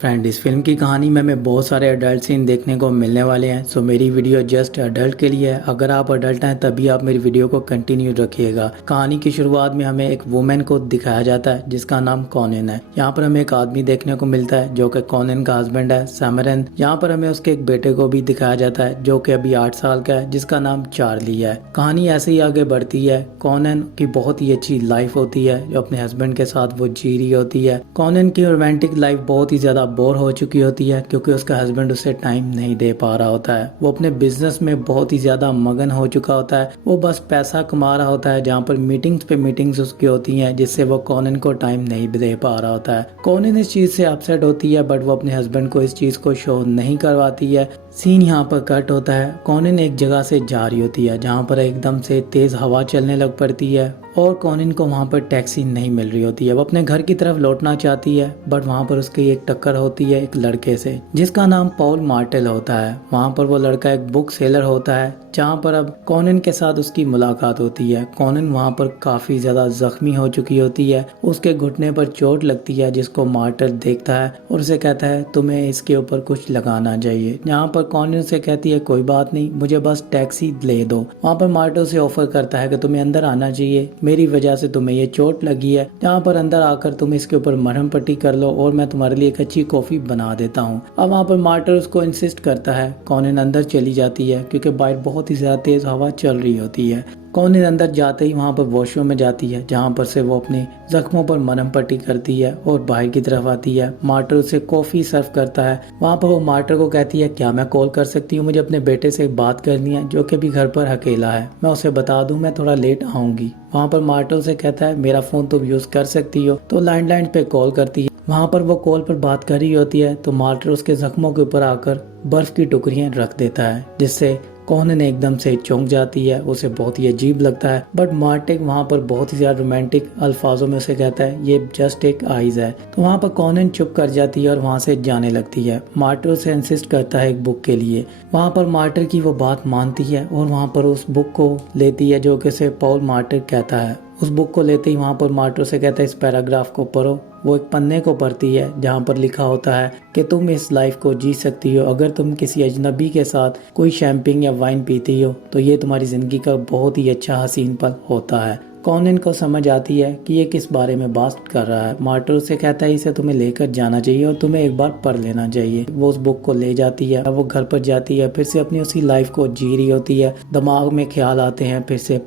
Friend, इस film की कहानी में हमें बहुत सारे अडल्ट सीन देखने को मिलने वाले हैं। सो मेरी वीडियो जस्ट अडल्ट के लिए है। अगर आप अडल्ट हैं तभी आप मेरी वीडियो को कंटिन्यू रखिएगा। कहानी की शुरुआत में हमें एक वुमेन को दिखाया जाता है जिसका नाम कॉनिन है। यहाँ पर हमें एक आदमी देखने को मिलता है जो कि कॉनिन का हस्बैंड है, सैमरन। यहाँ पर हमें उसके एक बेटे को भी दिखाया जाता है जो कि अभी 8 साल का है, जिसका नाम चार्ली है। कहानी ऐसे ही आगे बढ़ती है। कॉनिन की बहुत ही अच्छी लाइफ होती है जो अपने हस्बैंड के साथ वो जी रही होती है। कॉनिन की रोमांटिक लाइफ बहुत ही ज्यादा बोर हो चुकी होती है क्योंकि उसका हस्बैंड उसे टाइम नहीं दे पा रहा होता है। वो अपने बिजनेस में बहुत ही ज्यादा मगन हो चुका होता है। वो बस पैसा कमा रहा होता है, जहाँ पर मीटिंग्स पे मीटिंग्स उसकी होती हैं जिससे वो कॉनिन को टाइम नहीं दे पा रहा होता है। कॉनिन इस चीज से अपसेट होती है बट वो अपने हस्बैंड को इस चीज को शो नहीं करवाती है। सीन यहाँ पर कट होता है। कॉनिन एक जगह से जा रही होती है जहाँ पर एकदम से तेज हवा चलने लग पड़ती है और कॉनिन को वहाँ पर टैक्सी नहीं मिल रही होती है। वो अपने घर की तरफ लौटना चाहती है बट वहाँ पर उसकी एक टक्कर होती है एक लड़के से जिसका नाम पॉल मार्टेल होता है। वहाँ पर वो लड़का एक बुक सेलर होता है जहाँ पर अब कॉनिन के साथ उसकी मुलाकात होती है। कॉनिन वहाँ पर काफी ज्यादा जख्मी हो चुकी होती है। उसके घुटने पर चोट लगती है जिसको मार्टेल देखता है और उसे कहता है तुम्हें इसके ऊपर कुछ लगाना चाहिए। यहाँ पर कॉनिन से कहती है कोई बात नहीं, मुझे बस टैक्सी ले दो। वहाँ पर मार्टेल से ऑफर करता है कि तुम्हें अंदर आना चाहिए, मेरी वजह से तुम्हें ये चोट लगी है। यहाँ पर अंदर आकर तुम इसके ऊपर मरहम पट्टी कर लो और मैं तुम्हारे लिए एक अच्छी कॉफी बना देता हूँ। अब वहाँ पर मार्टेल उसको इंसिस्ट करता है। कॉनिन अंदर चली जाती है क्योंकि बाहर बहुत ही ज्यादा तेज हवा चल रही होती है। कॉनिन अंदर जाते ही वहाँ पर वॉशरूम में जाती है जहाँ पर से वो अपने जख्मों पर मरहम पट्टी करती है और बाहर की तरफ आती है। मार्टर उसे कॉफी सर्व करता है। वहाँ पर वो मार्टर को कहती है क्या मैं कॉल कर सकती हूँ, मुझे अपने बेटे से बात करनी है जो कि अभी घर पर अकेला है, मैं उसे बता दूँ मैं थोड़ा लेट आऊंगी। वहाँ पर मार्टर से कहता है मेरा फोन तुम यूज कर सकती हो, तो लैंडलाइन पे कॉल करती है। वहाँ पर वो कॉल पर बात कर रही होती है तो मार्टर उसके जख्मों के ऊपर आकर बर्फ की टुकड़ियां रख देता है जिससे कॉनिन एकदम से चौंक जाती है। उसे बहुत ही अजीब लगता है बट मार्टेल वहाँ पर बहुत ही ज्यादा रोमांटिक अल्फाजों में उसे कहता है ये जस्ट एक आइज है। तो वहाँ पर कॉनिन चुप कर जाती है और वहाँ से जाने लगती है। मार्टेल से इंसिस्ट करता है एक बुक के लिए। वहाँ पर मार्टेल की वो बात मानती है और वहाँ पर उस बुक को लेती है जो कि उसे पॉल मार्टेल कहता है। उस बुक को लेते ही वहाँ पर मार्टेल से कहता है इस पैराग्राफ को पढ़ो। वो एक पन्ने को पढ़ती है जहाँ पर लिखा होता है कि तुम इस लाइफ को जी सकती हो अगर तुम किसी अजनबी के साथ कोई शैम्पेन या वाइन पीती हो तो ये तुम्हारी जिंदगी का बहुत ही अच्छा हसीन पल होता है। कॉनिन को समझ आती है कि ये किस बारे में बात कर रहा है। मार्टेल से कहता है इसे तुम्हें लेकर जाना चाहिए और तुम्हें एक बार पढ़ लेना चाहिए। वो उस बुक को ले जाती है। वो घर पर जाती है, फिर से अपनी उसी लाइफ को जी रही होती है। दिमाग में ख्याल आते हैं फिर से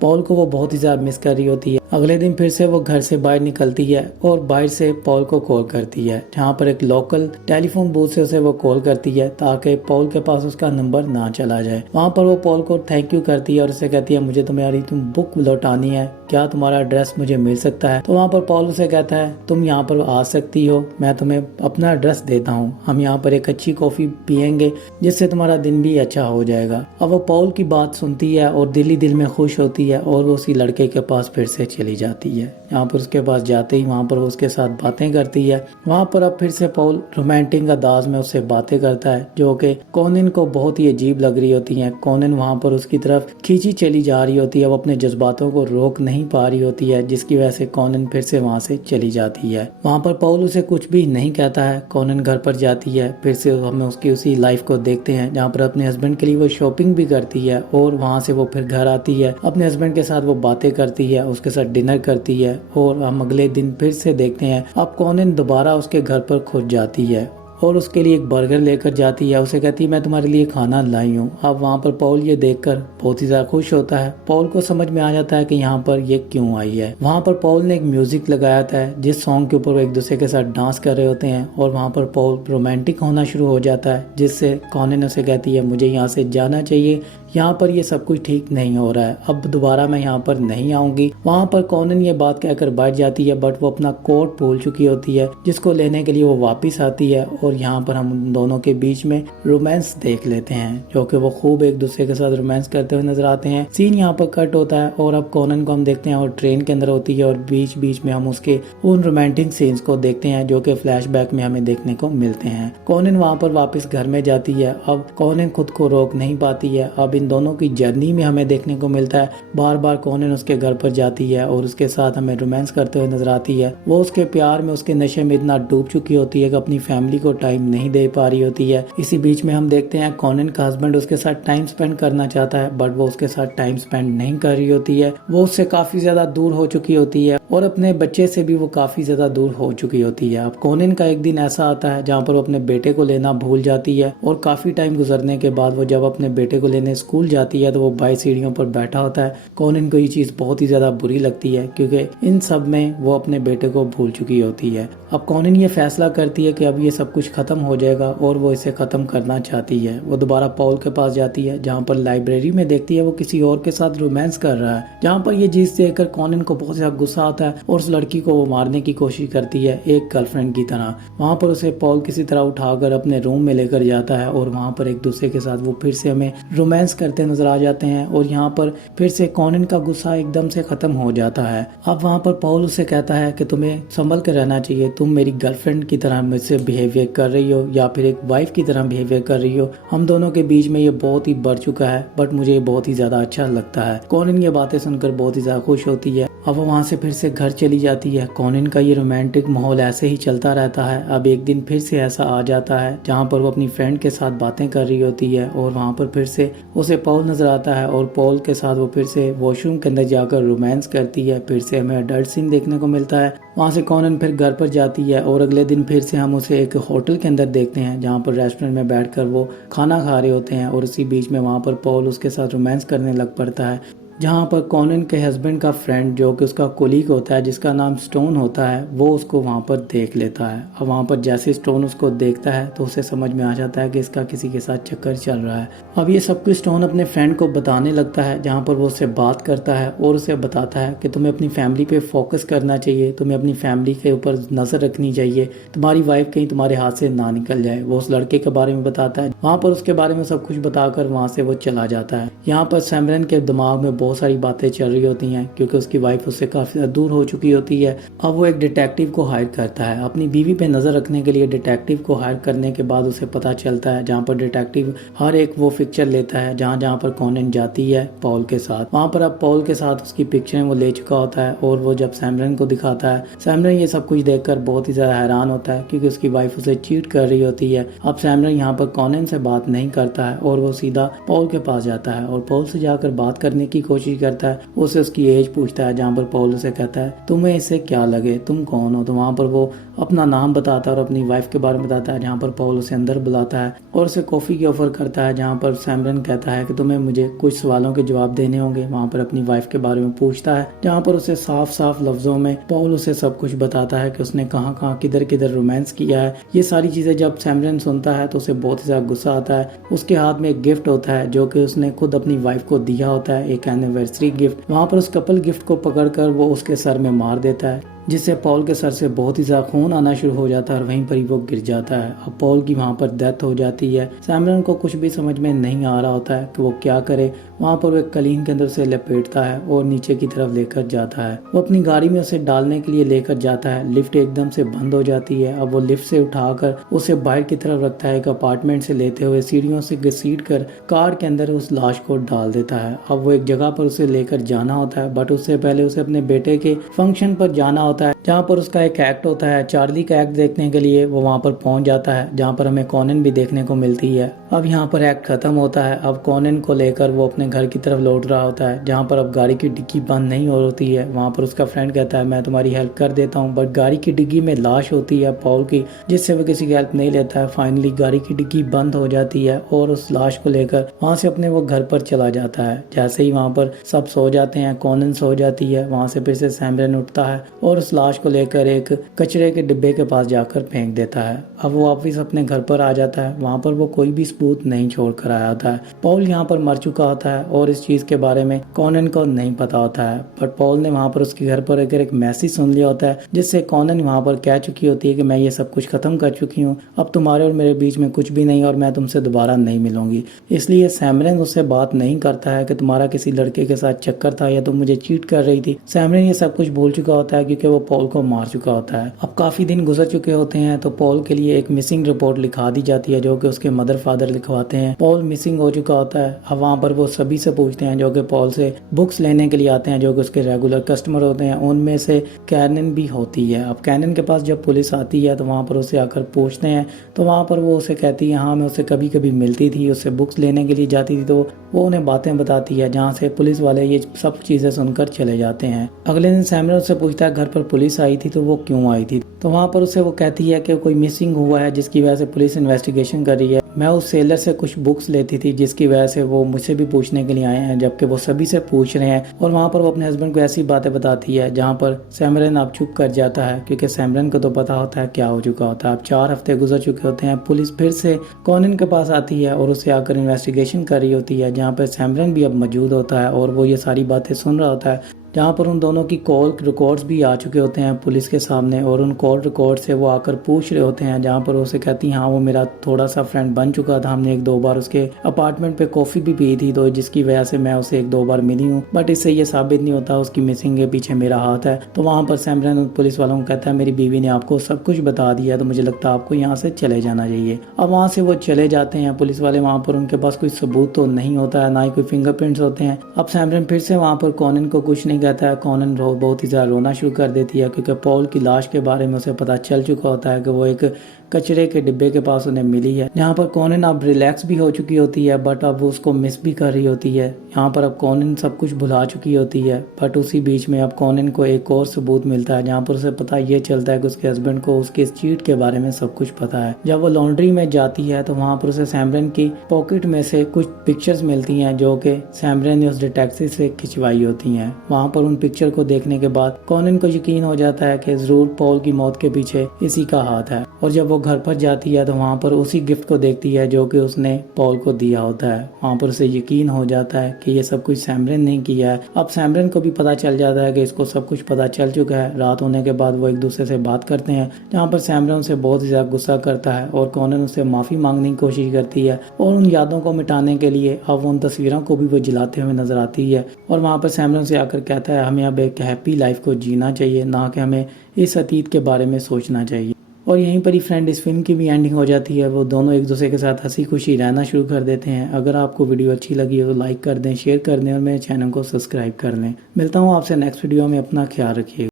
पॉल को वो बहुत ही ज्यादा मिस कर रही होती है। अगले दिन फिर से वो घर से बाहर निकलती है और बाहर से पॉल को कॉल करती है जहाँ पर एक लोकल टेलीफोन बूथ से उसे वो कॉल करती है ताकि पॉल के पास उसका नंबर ना चला जाए। वहाँ पर वो पॉल को थैंक यू करती है और उसे कहती है मुझे तुम्हारी तुम बुक लौटानी है, क्या तुम्हारा एड्रेस मुझे मिल सकता है। तो वहाँ पर पॉल उसे कहता है तुम यहाँ पर आ सकती हो, मैं तुम्हें अपना एड्रेस देता हूँ, हम यहाँ पर एक अच्छी कॉफी पियेंगे जिससे तुम्हारा दिन भी अच्छा हो जाएगा। अब वो पॉल की बात सुनती है और दिल ही दिल में खुश होती है और वो उसी लड़के के पास फिर से चली जाती है। यहाँ पर उसके पास जाते ही वहाँ पर वो उसके साथ बातें करती है। वहाँ पर अब फिर से पॉल रोमांटिक अंदाज में उससे बातें करता है जो कि कॉनिन को बहुत ही अजीब लग रही होती है। कॉनिन वहाँ पर उसकी तरफ खींची चली जा रही होती है। वो अपने जज्बातों को रोक नहीं पा रही होती है जिसकी वजह से कॉनिन फिर से वहाँ से चली जाती है। वहाँ पर पॉल उसे कुछ भी नहीं कहता है। कॉनिन घर पर जाती है। फिर से हमें उसकी उसी लाइफ को देखते हैं जहाँ पर अपने हस्बैंड के लिए वो शॉपिंग भी करती है और वहाँ से वो फिर घर आती है। अपने हस्बैंड के साथ वो बातें करती है, उसके साथ डिनर करती है और हम अगले दिन फिर से देखते हैं अब कॉनिन दोबारा उसके घर पर खुद जाती है और उसके लिए एक बर्गर लेकर जाती है। उसे कहती है मैं तुम्हारे लिए खाना लाई हूँ। अब वहाँ पर पॉल ये देखकर बहुत ही ज्यादा खुश होता है। पॉल को समझ में आ जाता है कि यहाँ पर ये क्यों आई है। वहाँ पर पॉल ने एक म्यूजिक लगाया था जिस सॉन्ग के ऊपर वो एक दूसरे के साथ डांस कर रहे होते हैं और वहाँ पर पॉल रोमांटिक होना शुरू हो जाता है जिससे कॉनिन उसे कहती है मुझे यहाँ से जाना चाहिए, यहाँ पर ये सब कुछ ठीक नहीं हो रहा है, अब दोबारा मैं यहाँ पर नहीं आऊंगी। वहाँ पर कॉनिन ये बात कहकर बैठ जाती है बट वो अपना कोट भूल चुकी होती है जिसको लेने के लिए वो वापस आती है और यहाँ पर हम उन दोनों के बीच में रोमांस देख लेते हैं जो कि वो खूब एक दूसरे के साथ रोमांस करते हुए नजर आते हैं। सीन यहाँ पर कट होता है और अब कॉनिन को हम देखते हैं और ट्रेन के अंदर होती है और बीच बीच में हम उसके उन रोमांटिक सीन्स को देखते हैं जो कि फ्लैशबैक में हमें देखने को मिलते हैं। कॉनिन वहाँ पर वापस घर में जाती है। अब कॉनिन खुद को रोक नहीं पाती है। अब इन दोनों की जर्नी में हमें देखने को मिलता है। बार बार कॉनन उसके घर पर जाती है और उसके साथ हमें रोमांस करते हुए नजर आती है। वो उसके प्यार में, उसके नशे में इतना डूब चुकी होती है कि अपनी फैमिली को टाइम नहीं दे पा रही होती है। इसी बीच में हम देखते हैं कॉनन का हस्बैंड उसके साथ टाइम स्पेंड करना चाहता है, बट वो उसके साथ टाइम स्पेंड नहीं कर रही होती है। वो उससे काफी ज्यादा दूर हो चुकी होती है और अपने बच्चे से भी वो काफी ज्यादा दूर हो चुकी होती है। अब कॉनन का एक दिन ऐसा आता है जहाँ पर वो अपने बेटे को लेना भूल जाती है और काफी टाइम गुजरने के बाद वो जब अपने बेटे को लेने स्कूल जाती है तो वो बाई सीढ़ियों पर बैठा होता है। कॉनन को ये चीज बहुत ही ज्यादा बुरी लगती है क्योंकि इन सब में वो अपने बेटे को भूल चुकी होती है। अब कॉनन ये फैसला करती है कि अब ये सब कुछ खत्म हो जाएगा और वो इसे खत्म करना चाहती है। वो दोबारा पॉल के पास जाती है जहाँ पर लाइब्रेरी में देखती है वो किसी और के साथ रोमांस कर रहा है, जहाँ पर ये चीज देखकर कॉनन को बहुत ज्यादा गुस्सा आता है और उस लड़की को वो मारने की कोशिश करती है एक गर्लफ्रेंड की तरह। वहाँ पर उसे पॉल किसी तरह उठाकर अपने रूम में लेकर जाता है और वहाँ पर एक दूसरे के साथ वो फिर से हमें रोमांस करते नजर आ जाते हैं और यहाँ पर फिर से कॉनन का गुस्सा एकदम से खत्म हो जाता है। अब वहाँ पर पॉल उसे कहता है कि तुम्हें संभल कर रहना चाहिए, तुम मेरी गर्लफ्रेंड की तरह मुझसे बिहेवियर कर रही हो या फिर एक वाइफ की तरह बिहेवियर कर रही हो। हम दोनों के बीच में ये बहुत ही बढ़ चुका है, बट मुझे ये बहुत ही ज्यादा अच्छा लगता है। कॉनन ये बातें सुनकर बहुत ही ज्यादा खुश होती है। अब वो वहाँ से फिर से घर चली जाती है। कॉनन का ये रोमांटिक माहौल ऐसे ही चलता रहता है। अब एक दिन फिर से ऐसा आ जाता है जहाँ पर वो अपनी फ्रेंड के साथ बातें कर रही होती है और वहाँ पर फिर से उसे पॉल नजर आता है और पॉल के साथ वो फिर से वॉशरूम के अंदर जाकर रोमांस करती है। फिर से हमें अडल्ट सीन देखने को मिलता है। वहाँ से कॉनन फिर घर पर जाती है और अगले दिन फिर से हम उसे एक होटल के अंदर देखते हैं जहाँ पर रेस्टोरेंट में बैठकर वो खाना खा रहे होते हैं और उसी बीच में वहाँ पर पॉल उसके साथ रोमांस करने लग पड़ता है, जहाँ पर कॉनन के हस्बैंड का फ्रेंड जो कि उसका कोलीग होता है जिसका नाम स्टोन होता है वो उसको वहाँ पर देख लेता है। अब वहाँ पर जैसे स्टोन उसको देखता है तो उसे समझ में आ जाता है कि इसका किसी के साथ चक्कर चल रहा है। अब ये सब कुछ स्टोन अपने फ्रेंड को बताने लगता है, जहाँ पर वो उससे बात करता है और उसे बताता है कि तुम्हें अपनी फैमिली पे फोकस करना चाहिए, तुम्हें अपनी फैमिली के ऊपर नजर रखनी चाहिए, तुम्हारी वाइफ कहीं तुम्हारे हाथ से ना निकल जाए। वो उस लड़के के बारे में बताता है, वहाँ पर उसके बारे में सब कुछ बताकर वहाँ से वो चला जाता है। यहाँ पर सैमरन के दिमाग में बहुत सारी बातें चल रही होती हैं क्योंकि उसकी वाइफ उससे काफी दूर हो चुकी होती है। अब वो एक डिटेक्टिव को हायर करता है अपनी बीवी पे नजर रखने के लिए। डिटेक्टिव को हायर करने के बाद उसे पता चलता है, जहाँ पर डिटेक्टिव हर एक वो पिक्चर लेता है जहाँ जहाँ पर कॉनन जाती है पॉल के साथ, वहाँ पर अब पॉल के साथ उसकी पिक्चरें वो ले चुका होता है और वो जब सैमरन को दिखाता है, सैमरन ये सब कुछ देखकर बहुत ही ज्यादा हैरान होता है क्योंकि उसकी वाइफ उसे चीट कर रही होती है। अब सैमरन यहाँ पर कॉनन से बात नहीं करता है और वो सीधा पॉल के पास जाता है और पॉल से जाकर बात करने की कोशिश करता है। उसे उसकी एज पूछता है, जहाँ पर पॉल उसे कहता है तुम्हें इससे क्या लगे, तुम कौन हो। तो वहाँ पर वो अपना नाम बताता है और अपनी वाइफ के बारे में बताता है, जहाँ पर पॉल उसे अंदर बुलाता है और उसे कॉफी की ऑफर करता है, जहाँ पर सैमरन कहता है कि तुम्हें मुझे कुछ सवालों के जवाब देने होंगे। वहाँ पर अपनी वाइफ के बारे में पूछता है, जहाँ पर उसे साफ साफ लफ्जों में पॉल उसे सब कुछ बताता है कि उसने कहाँ कहाँ किधर किधर रोमांस किया है। ये सारी चीजें जब सैमरन सुनता है तो उसे बहुत ही ज्यादा गुस्सा आता है। उसके हाथ में एक गिफ्ट होता है जो कि उसने खुद अपनी वाइफ को दिया होता है, एक एनिवर्सरी गिफ्ट। वहाँ पर उस कपल गिफ्ट को पकड़कर वो उसके सर में मार देता है, जिससे पॉल के सर से बहुत ही ज्यादा खून आना शुरू हो जाता है और वहीं पर ही वो गिर जाता है। अब पॉल की वहाँ पर डेथ हो जाती है। सैमरन को कुछ भी समझ में नहीं आ रहा होता है कि वो क्या करे। वहाँ पर वो एक कलीन के अंदर से लपेटता है और नीचे की तरफ लेकर जाता है। वो अपनी गाड़ी में उसे डालने के लिए लेकर जाता है। लिफ्ट एकदम से बंद हो जाती है। अब वो लिफ्ट से उठाकर उसे बाहर की तरफ रखता है। एक अपार्टमेंट से लेते हुए सीढ़ियों से घसीट कर कार के अंदर उस लाश को डाल देता है। अब वो एक जगह पर उसे लेकर जाना होता है, बट उससे पहले उसे अपने बेटे के फंक्शन पर जाना होता है, जहाँ पर उसका एक एक्ट होता है। चार्ली का एक्ट देखने के लिए वो वहाँ पर पहुंच जाता है, जहाँ पर हमें कॉनन भी देखने को मिलती है। अब यहाँ पर एक्ट खत्म होता है। अब कॉनन को लेकर वो अपने घर की तरफ लौट रहा होता है, जहाँ पर अब गाड़ी की डिग्गी बंद नहीं हो होती है। वहाँ पर उसका फ्रेंड कहता है मैं तुम्हारी हेल्प कर देता हूँ, बट गाड़ी की डिग्गी में लाश होती है पॉल की, जिससे वो किसी की हेल्प नहीं लेता है। फाइनली गाड़ी की डिग्गी बंद हो जाती है और उस लाश को लेकर वहाँ से अपने वो घर पर चला जाता है। जैसे ही वहाँ पर सब सो जाते हैं, कॉनन सो जाती है, वहाँ से फिर से सैमरन उठता है और उस लाश को लेकर एक कचरे के डिब्बे के पास जाकर फेंक देता है। अब वो वापिस अपने घर पर आ जाता है। वहाँ पर वो कोई भी सबूत नहीं छोड़ कर आया होता है। पॉल यहाँ पर मर चुका होता है और इस चीज के बारे में कॉनन को नहीं पता होता है, बट पॉल ने वहाँ पर उसके घर पर एक मैसेज सुन लिया होता है, जिससे कॉनन वहाँ पर कह चुकी होती है कि मैं ये सब कुछ खत्म कर चुकी हूँ, अब तुम्हारे और मेरे बीच में कुछ भी नहीं और मैं तुमसे दोबारा नहीं मिलूंगी। इसलिए सैमरन उससे बात नहीं करता है कि तुम्हारा किसी लड़के के साथ चक्कर था या तुम मुझे चीट कर रही थी। सैमरन ये सब कुछ भूल चुका होता है क्योंकि वो वो पॉल को मार चुका होता है। अब काफ़ी दिन गुजर चुके होते हैं तो पॉल के लिए एक मिसिंग रिपोर्ट लिखा दी जाती है जो कि उसके मदर फादर लिखवाते हैं। पॉल मिसिंग हो चुका होता है। अब वहाँ पर वो सभी से पूछते हैं जो कि पॉल से बुक्स लेने के लिए आते हैं, जो कि उसके रेगुलर कस्टमर होते हैं। उनमें से कैनन भी होती है। अब कैनन के पास जब पुलिस आती है तो वहाँ पर उसे आकर पूछते हैं, तो वहाँ पर वो उसे कहती है हाँ मैं उससे कभी कभी मिलती थी, उससे बुक्स लेने के लिए जाती थी। तो वो उन्हें बातें बताती है जहाँ से पुलिस वाले ये सब चीज़ें सुनकर चले जाते हैं। अगले दिन सैमुअल उससे पूछता है घर पर पुलिस आई थी तो वो क्यों आई थी। तो वहाँ पर उसे वो कहती है कि कोई मिसिंग हुआ है जिसकी वजह से पुलिस इन्वेस्टिगेशन कर रही है। मैं उस सेलर से कुछ बुक्स लेती थी जिसकी वजह से वो मुझसे भी पूछने के लिए आए हैं, जबकि वो सभी से पूछ रहे हैं। और वहाँ पर वो अपने हस्बैंड को ऐसी बातें बताती है जहाँ पर सैमरन अब चुप कर जाता है, क्योंकि सैमरन को तो पता होता है क्या हो चुका होता है। अब 4 हफ्ते गुजर चुके होते हैं। पुलिस फिर से कॉनिन के पास आती है और उसे आकर इन्वेस्टिगेशन कर रही होती है, जहाँ पर सैमरन भी अब मौजूद होता है और वो ये सारी बातें सुन रहा होता है। जहाँ पर उन दोनों की कॉल रिकॉर्ड्स भी आ चुके होते हैं पुलिस के सामने, और उन कॉल रिकॉर्ड से वो आकर पूछ रहे होते हैं, जहाँ पर उसे कहती हैं हाँ वो मेरा थोड़ा सा फ्रेंड बन चुका था, हमने 1-2 बार उसके अपार्टमेंट पे कॉफ़ी भी पी थी, तो जिसकी वजह से मैं उसे 1-2 बार मिली हूँ, बट इससे ये साबित नहीं होता उसकी मिसिंग के पीछे मेरा हाथ है। तो वहाँ पर सैमरन पुलिस वालों को कहता है मेरी बीवी ने आपको सब कुछ बता दिया, तो मुझे लगता है आपको यहाँ से चले जाना चाहिए। अब वहाँ से वो चले जाते हैं पुलिस वाले। वहाँ पर उनके पास कोई सबूत तो नहीं होता है, ना ही कोई फिंगरप्रिंट्स होते हैं। अब सैमरन फिर से वहाँ पर कॉनिन को कुछ नहीं कहता है। कॉनिन बहुत ही ज़्यादा रोना शुरू कर देती है, क्योंकि पॉल की लाश के बारे में उसे पता चल चुका होता है कि वो एक कचरे के डिब्बे के पास उन्हें मिली है। यहाँ पर कॉनिन अब रिलैक्स भी हो चुकी होती है, बट अब वो उसको मिस भी कर रही होती है। यहाँ पर अब कॉनिन सब कुछ भुला चुकी होती है, बट उसी बीच में अब कॉनिन को एक और सबूत मिलता है, जहाँ पर उसे पता ये चलता है कि उसके हस्बैंड को उसके इस चीट के बारे में सब कुछ पता है। जब वो लॉन्ड्री में जाती है तो वहाँ पर उसे सैमरन की पॉकेट में से कुछ पिक्चर्स मिलती हैं जो कि सैमरन ने उस डिटेक्टिव से खिंचवाई होती हैं। वहाँ पर उन पिक्चर को देखने के बाद कॉनिन को यकीन हो जाता है कि जरूर पॉल की मौत के पीछे इसी का हाथ है। और जब वो घर पर जाती है तो वहाँ पर उसी गिफ्ट को देखती है जो कि उसने पॉल को दिया होता है। वहाँ पर उसे यकीन हो जाता है कि ये सब कुछ सैमरन ने किया है। अब सैमरन को भी पता चल जाता है कि इसको सब कुछ पता चल चुका है। रात होने के बाद वो एक दूसरे से बात करते हैं, जहाँ पर सैमरन उसे बहुत ज़्यादा गुस्सा करता है और कॉनिन उससे माफ़ी मांगने की कोशिश करती है, और उन यादों को मिटाने के लिए अब उन तस्वीरों को भी वो जलाते हुए नजर आती है। और वहाँ पर सैमरन से आकर कहता है हमें अब एक हैप्पी लाइफ को जीना चाहिए, ना कि हमें इस अतीत के बारे में सोचना चाहिए। और यहीं पर ही फ्रेंड इस फिल्म की भी एंडिंग हो जाती है। वो दोनों एक दूसरे के साथ हंसी खुशी रहना शुरू कर देते हैं। अगर आपको वीडियो अच्छी लगी हो तो लाइक कर दें, शेयर कर दें और मेरे चैनल को सब्सक्राइब कर लें। मिलता हूँ आपसे नेक्स्ट वीडियो में। अपना ख्याल रखिएगा।